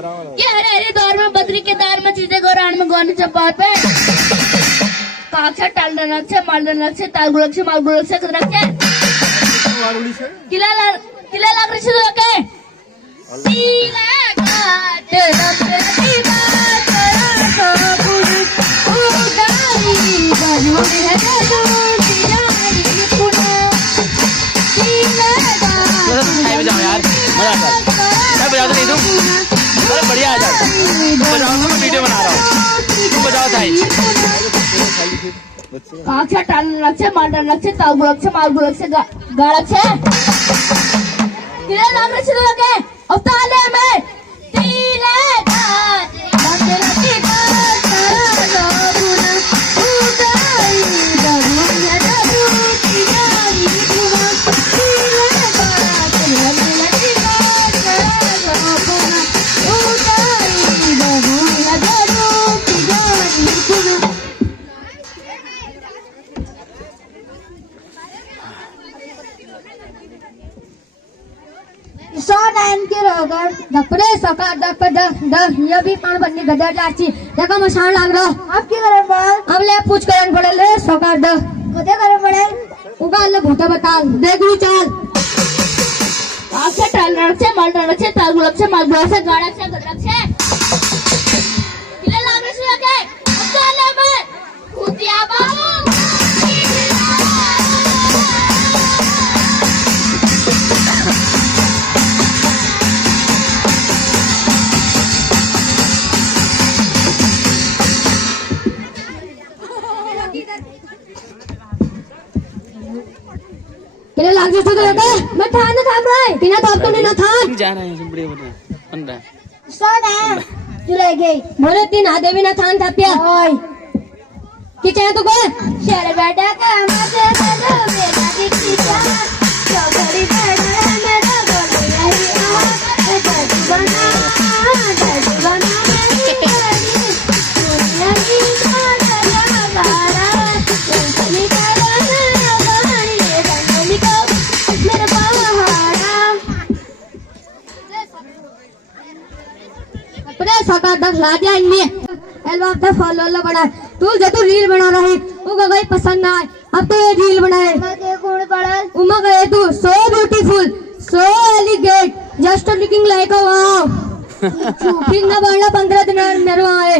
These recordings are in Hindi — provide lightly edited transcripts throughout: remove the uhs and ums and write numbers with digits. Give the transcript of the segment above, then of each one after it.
ये हरे हरे दौर में बद्री के दार में चीजें गौरान में गौनी चंपार पे काक्षा टालना से मालना से तालगुलक से मालगुलक से कदरक से किला लाग रही से लोगे सीला काट रखती बात करा तो उदारी बाजू में है तो तिजारी पुना सीला काट बजाओ यार मजा आता है मैं बजा तो नहीं दूं अरे बढ़िया आ जाओ बजाओ तो मैं वीडियो बना रहा हूँ तुम बजाओ भाई काक्षा टालना से मालना से तालगुलक से मालगुलक से गाड़क से किला लाग रही से लोगे अब ताले में तीले काट रखती बात करा तो उदारी बाजू में है तो तिजारी पुना सीला काट रखती बात करा तो उदारी बाजू में है तो तिजारी पुना के रोगर दपरे सका दप द ये भी पान बननी गदर लाची देखो मशान लाग रहा अब की करे बोल अब ले पूछ करन पड़े ले सका द कदे करे पड़े उगा ले भूता बता देख लू चल काक्षा टालना से मालना से तालगुलक से मालगुलक से गाड़क से गदरक से किला लाग रही से लोगे अब ताले में भूतिया बाबू किले लाग रही से लोगे मैं थान ना थाम रहा है बिना तो आपको नहीं ना थान जा रहे हैं बड़े बन रहा है सोना चले गई मोरे तीन आधे भी ना थान था पिया ओए की चाहे तो बोल शेर बेटा का मजे बनो मेरा दिखी जा चौधरी बेटा मेरा बोली रही आ दर्द बना मेरी करी दुनिया की सारा गारा तुमने करा ना गानी रंगली को मेरे पहाड़ा अपने सका दस ला दिया इनमें एल्बम पे फॉलो लो बना तू जो तू रील बना रही वो गई पसंद ना आए अब तो ये रील बनाए मजे कौन पड़ा उमा गए तू सो beautiful so elegant just looking like a wow फिर ना बढ़ना 15 दिन मेरे वहाँ आए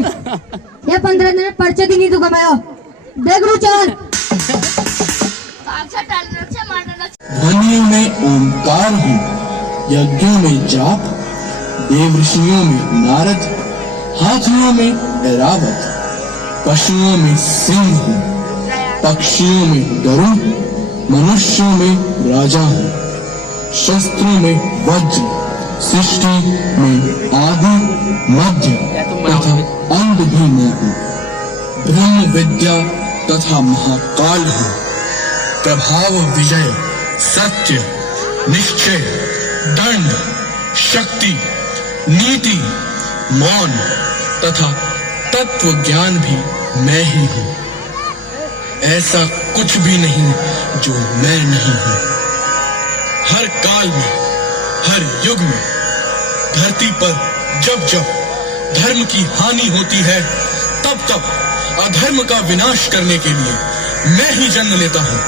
ये 15 दिन पर्चे दी नहीं तू कमाया देख रू चल काक्षा टालना से मालना ध्वनियों में ओमकार हूँ, यज्ञों में जाप, देव ऋषियों में नारद, हाथियों में ऐरावत, पशुओं में सिंह हूँ, पक्षियों में गरुड़, मनुष्यों में राजा हूँ, शस्त्रों में वज्र, सृष्टि में आदि मध्य तथा अंत भी मैं हूँ, ब्रह्म विद्या तथा महाकाल हूँ, प्रभाव विजय सत्य निश्चय दंड शक्ति नीति मौन तथा तत्व ज्ञान भी मैं ही हूँ। ऐसा कुछ भी नहीं जो मैं नहीं हूँ। हर काल में हर युग में धरती पर जब जब धर्म की हानि होती है तब तब अधर्म का विनाश करने के लिए मैं ही जन्म लेता हूँ।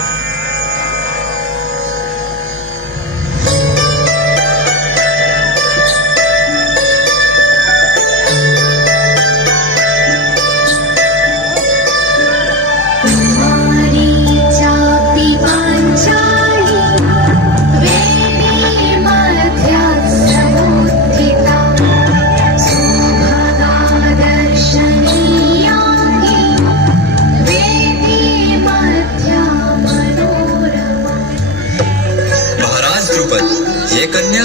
ये कन्या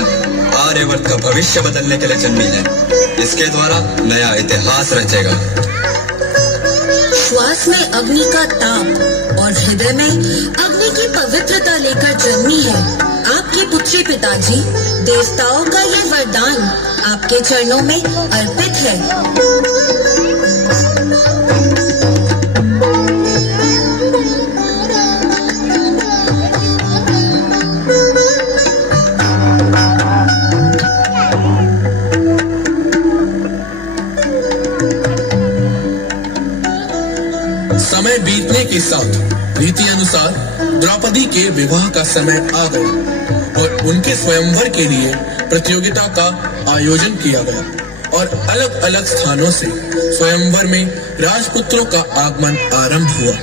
आर्यवर्त का भविष्य बदलने के लिए जन्मी है। इसके द्वारा नया इतिहास रचेगा। श्वास में अग्नि का ताप और हृदय में अग्नि की पवित्रता लेकर जन्मी है। आपके पुत्री पिताजी, देवताओं का ये वरदान आपके चरणों में अर्पित है। के साथ रीति अनुसार द्रौपदी के विवाह का समय आ गया और उनके स्वयंवर के लिए प्रतियोगिता का आयोजन किया गया और अलग अलग स्थानों से स्वयंवर में राजपुत्रों का आगमन आरंभ हुआ।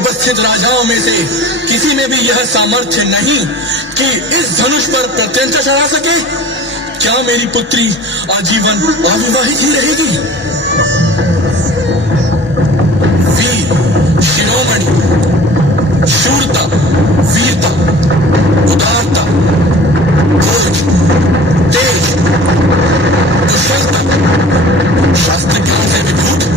उपस्थित राजाओं में से किसी में भी यह सामर्थ्य नहीं कि इस धनुष पर प्रत्यंचा चढ़ा सके? क्या मेरी पुत्री आजीवन अविवाहित ही रहेगी? वीर, शिरोमणि, शूरता, वीरता, उदारता, भोज, तेज, कुशलता, शास्त्र ज्ञान से विभूत,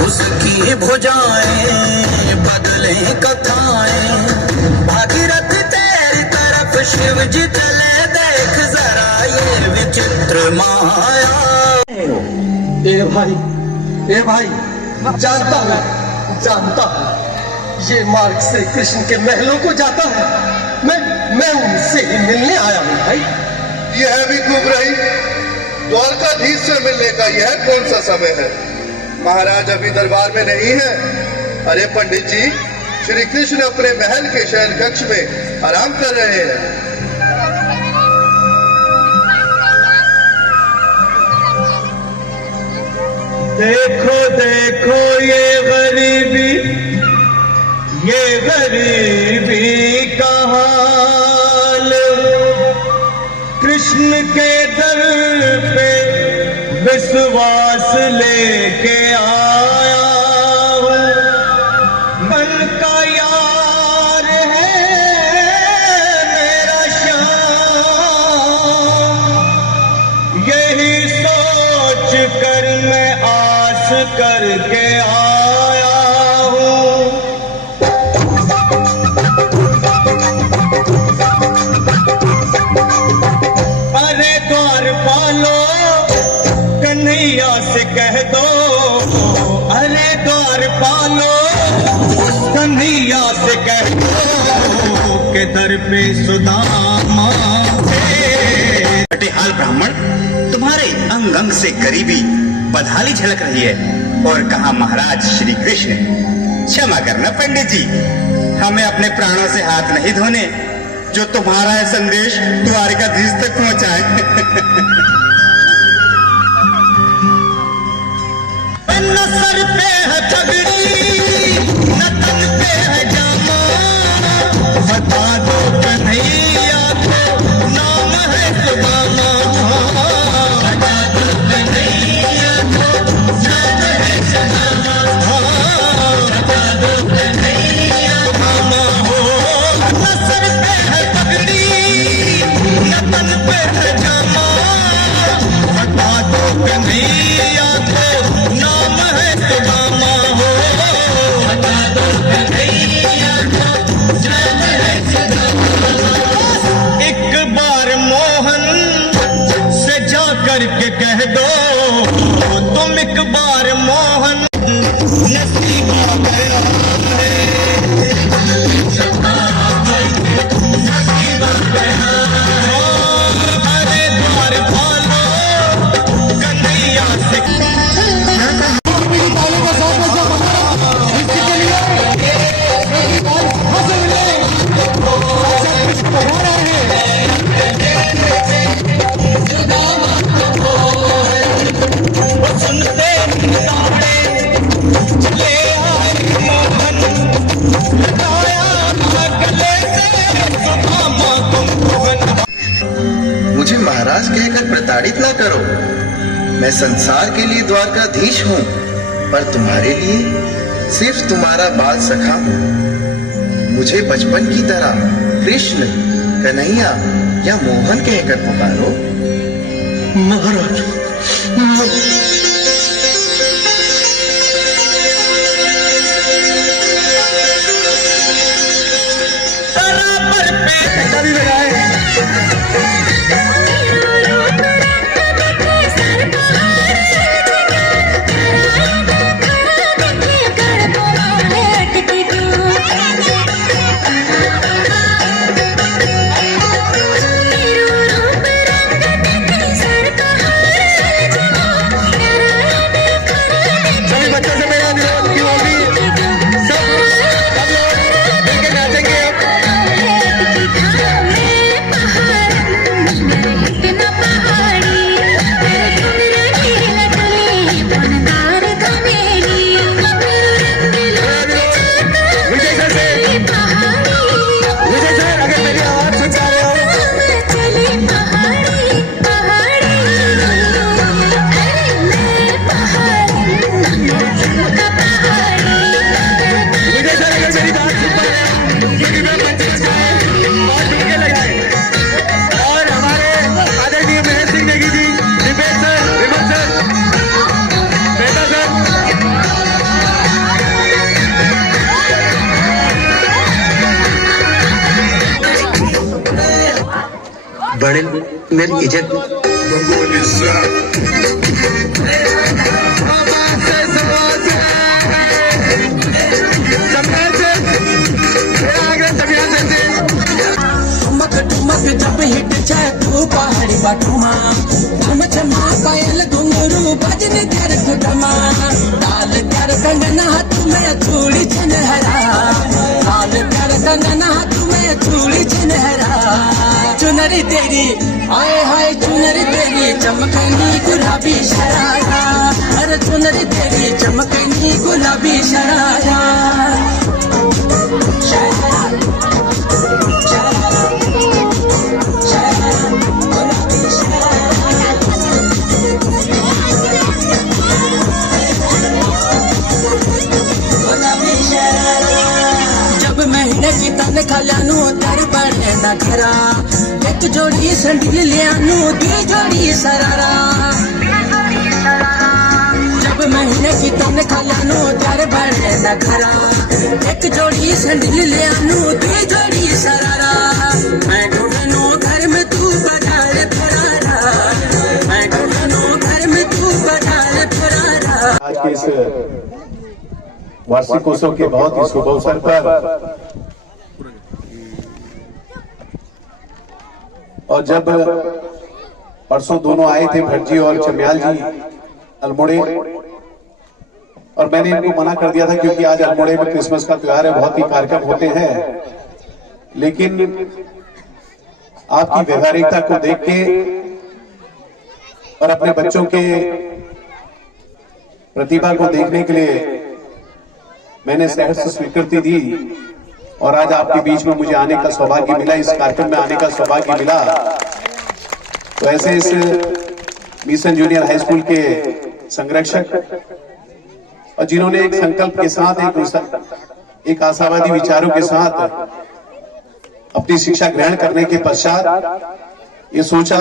उसकी भुजाएं बदले कथाएं, भागीरथ तेरी तरफ शिव जी चले, देख जरा ये विचित्र माया। ए भाई जानता हूँ ये मार्ग श्री कृष्ण के महलों को जाता है। मैं उनसे ही मिलने आया हूँ भाई। यह भी खूब रही, द्वारकाधीश से मिलने का यह कौन सा समय है? महाराज अभी दरबार में नहीं है। अरे पंडित जी, श्री कृष्ण अपने महल के शयन कक्ष में आराम कर रहे हैं। देखो ये गरीबी का हाल, कृष्ण के दर पे विश्वास लेके आया हूँ। मन का यार है मेरा श्याम, यही सोच कर मैं आस करके आया हूँ। अरे द्वारपालो कन्हैया से कह दो, अरे द्वारपालो कन्हैया से कह दो के दर पे सुदामा थे। कटिहाल ब्राह्मण, तुम्हारे अंग अंग से गरीबी बदहाली झलक रही है। और कहा महाराज श्री कृष्ण, क्षमा करना पंडित जी, हमें अपने प्राणों से हाथ नहीं धोने। जो तुम्हारा है संदेश द्वारकाधीश तक पहुंचाए। न सर पे है पगड़ी, न तन पे है जामा, बता दो कन्हैया को नाम है सुदामा। बता दो कन्हैया को नाम है सुदामा। बता दो कन्हैया सुदामा हो। न सर पे है पगड़ी, न तन पे है जामा, बता दो कन्हैया को नाम है सुदामा हो। बता दो कन्हैया को नाम है सुदामा। एक बार मोहन से जा करके कह दो, तुम एक बार मोहन नसीबा गया है, नसीबा गया। अरे द्वार खोलो कन्हैया से। मुझे महाराज कहकर प्रताड़ित ना करो। मैं संसार के लिए द्वारकाधीश हूँ, पर तुम्हारे लिए सिर्फ तुम्हारा बाल सखा हूँ। मुझे बचपन की तरह कृष्ण, कन्हैया या मोहन कहकर पुकारो। महाराज बराबर पे कभी लगाए। सभी बच्चों से मेरा अनुरोध की होगी, सब लोग मिलकर नाचेंगे। विजय सर से, विजय सर अगर मेरी आवाज सुन पा रहे हो, विजय सर अगर मेरी बात सुन पा रहे हो, क्योंकि मैं मंच पर जाए और डुबके लगाए। और हमारे आदरणीय महेश सिंह नेगी जी, दीपेश सर, विमल सर, बेटा सर, बड़े मेरी इज्जत ठुमक जब हिट जाए तू पहाड़ी बाटुमा, झम झमा पायल घुंघरू बजन कर कुटमा, लाल कर कंगना हाथ में चूड़ी चनहरा, लाल कर कंगना हाथ में चूड़ी चनहरा। चुनरी तेरी आए हाय चुनरी तेरी चमकनी गुलाबी शरारा, अरे चुनरी तेरी चमकनी गुलाबी शरारा। जब महीने की तनख्वाह लानू तर पड़े न खरा, एक जोड़ी संडिल लियानू दी जोड़ी सरारा। जब महीने की तनख्वाह लानू तर पड़े न खरा, एक जोड़ी संडिल लियानू दी जोड़ी सरारा। मैं ढूंढनू घर में तू बगाड़ फरारा, मैं ढूंढनू घर में तू बगाड़ फरारा। आज के इस वार्षिकोत्सव के बहुत ही शुभ अवसर पर और जब परसों दोनों आए थे भट्ट जी और चम्याल जी अल्मोड़े, और मैंने इनको मना कर दिया था क्योंकि आज अल्मोड़े में क्रिसमस का त्योहार है, बहुत ही कार्यक्रम होते हैं, लेकिन आपकी व्यवहारिकता को देख के और अपने बच्चों के प्रतिभा को देखने के लिए मैंने सहर्ष स्वीकृति दी और आज आपके बीच में मुझे आने का सौभाग्य मिला, इस कार्यक्रम में आने का सौभाग्य मिला। तो ऐसे इस मिशन जूनियर हाई स्कूल के संरक्षक और जिन्होंने एक संकल्प के साथ एक आशावादी विचारों के साथ अपनी शिक्षा ग्रहण करने के पश्चात ये सोचा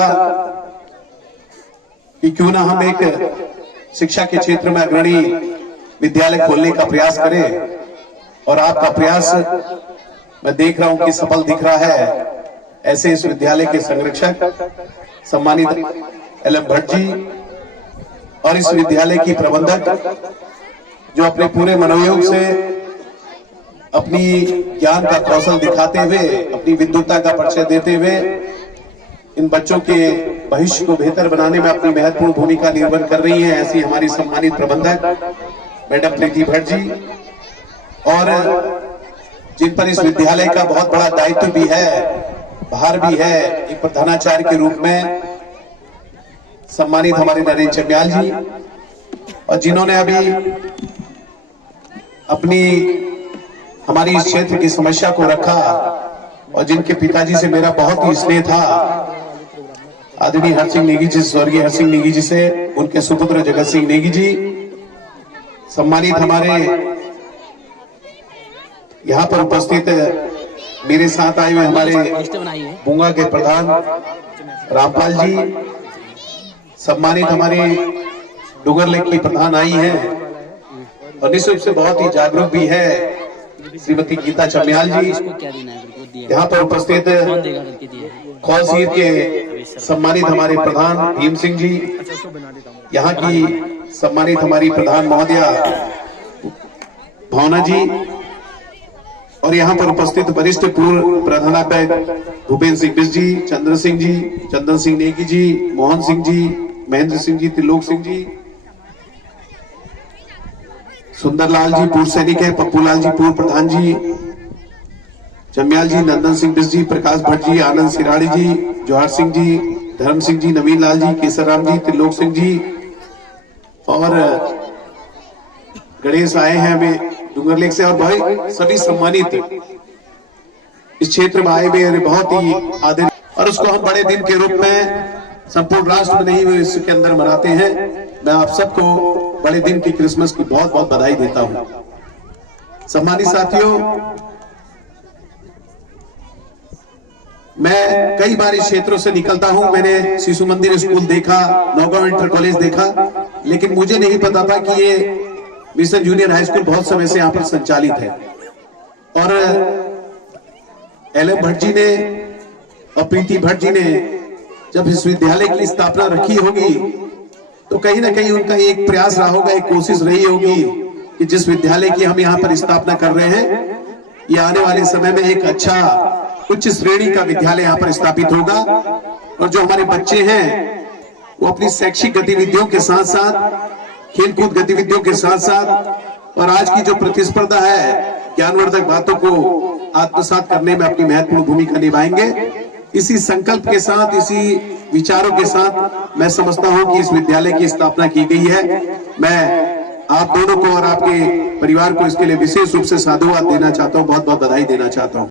कि क्यों ना हम एक शिक्षा के क्षेत्र में अग्रणी विद्यालय खोलने का प्रयास करें, और आपका प्रयास मैं देख रहा हूं कि सफल दिख रहा है। ऐसे इस विद्यालय के संरक्षक सम्मानित एल.एम. भट्ट जी और इस विद्यालय की प्रबंधक जो अपने पूरे मनोयोग से अपनी ज्ञान का कौशल दिखाते हुए, अपनी विद्वता का परिचय देते हुए इन बच्चों के भविष्य को बेहतर बनाने में अपनी महत्वपूर्ण भूमिका निर्वहन कर रही हैं। ऐसी हमारी सम्मानित प्रबंधक मैडम प्रीति भट्ट जी, और जिन पर इस विद्यालय का बहुत बड़ा दायित्व भी है, भार भी है, एक प्रधानाचार्य के रूप में सम्मानित हमारे नरेंद्र चमियाल जी, और जिन्होंने अभी अपनी हमारी इस क्षेत्र की समस्या को रखा और जिनके पिताजी से मेरा बहुत ही स्नेह था, आदरणीय हर सिंह नेगी जी, स्वर्गीय हर सिंह नेगी जी से उनके सुपुत्र जगत सिंह नेगी जी, सम्मानित हमारे यहाँ पर उपस्थित मेरे साथ आए हुए हमारे बुंगा के प्रधान रामपाल जी, सम्मानित हमारे डुगर लेक की प्रधान आई हैं और निश्चित रूप से बहुत ही जागरूक भी है श्रीमती गीता चमियाल जी, यहाँ पर उपस्थित खौलसीर के सम्मानित हमारे प्रधान भीम सिंह जी, यहाँ की सम्मानित हमारी प्रधान महोदया भावना जी, और यहाँ पर उपस्थित वरिष्ठ पूर्व प्रधानाध्यापक भूपेंद्र सिंह बिष्ट जी, चंद्र सिंह जी, चंदन सिंह नेगी जी, मोहन सिंह जी, महेंद्र सिंह जी, त्रिलोक सिंह जी, सुंदरलाल जी पूर्व सैनिक है, पप्पूलाल जी पूर्व प्रधान जी, चमियाल जी, नंदन सिंह बिष्ट जी, प्रकाश भट्ट जी, आनंद सिराड़ी जी, जवाहर सिंह जी, धर्म सिंह जी, नवीन लाल जी, केसर राम जी, त्रिलोक सिंह जी, और गणेश आए हैं हमें डुंगर लेक से, और भाई सभी सम्मानित इस क्षेत्र में आए हुए बहुत ही आदर, और उसको हम बड़े दिन के रूप में संपूर्ण राष्ट्र में नहीं हुए इसके अंदर मनाते हैं। मैं आप सबको बड़े दिन की क्रिसमस की बहुत बहुत बधाई देता हूं। सम्मानित साथियों, मैं कई बार इस क्षेत्रों से निकलता हूं, मैंने शिशु मंदिर स्कूल देखा, नौगांव इंटर कॉलेज देखा, लेकिन मुझे नहीं पता था कि ये मिशन जूनियर हाई स्कूल बहुत समय से यहाँ पर संचालित है। और एल.एम. भट्ट जी ने और प्रीति भट्ट जी ने जब इस विद्यालय की स्थापना रखी होगी तो कहीं ना कहीं उनका एक प्रयास रहा होगा, एक कोशिश रही होगी कि जिस विद्यालय की हम यहाँ पर स्थापना कर रहे हैं, ये आने वाले समय में एक अच्छा उच्च श्रेणी का विद्यालय यहाँ पर स्थापित होगा, और जो हमारे बच्चे हैं वो अपनी शैक्षिक गतिविधियों के साथ साथ, खेलकूद गतिविधियों के साथ साथ, और आज की जो प्रतिस्पर्धा है ज्ञानवर्धक बातों को आत्मसात करने में अपनी महत्वपूर्ण भूमिका निभाएंगे। इसी संकल्प के साथ, इसी विचारों के साथ मैं समझता हूं कि इस विद्यालय की स्थापना की गई है। मैं आप दोनों को और आपके परिवार को इसके लिए विशेष रूप से साधुवाद देना चाहता हूं, बहुत बहुत बधाई देना चाहता हूं।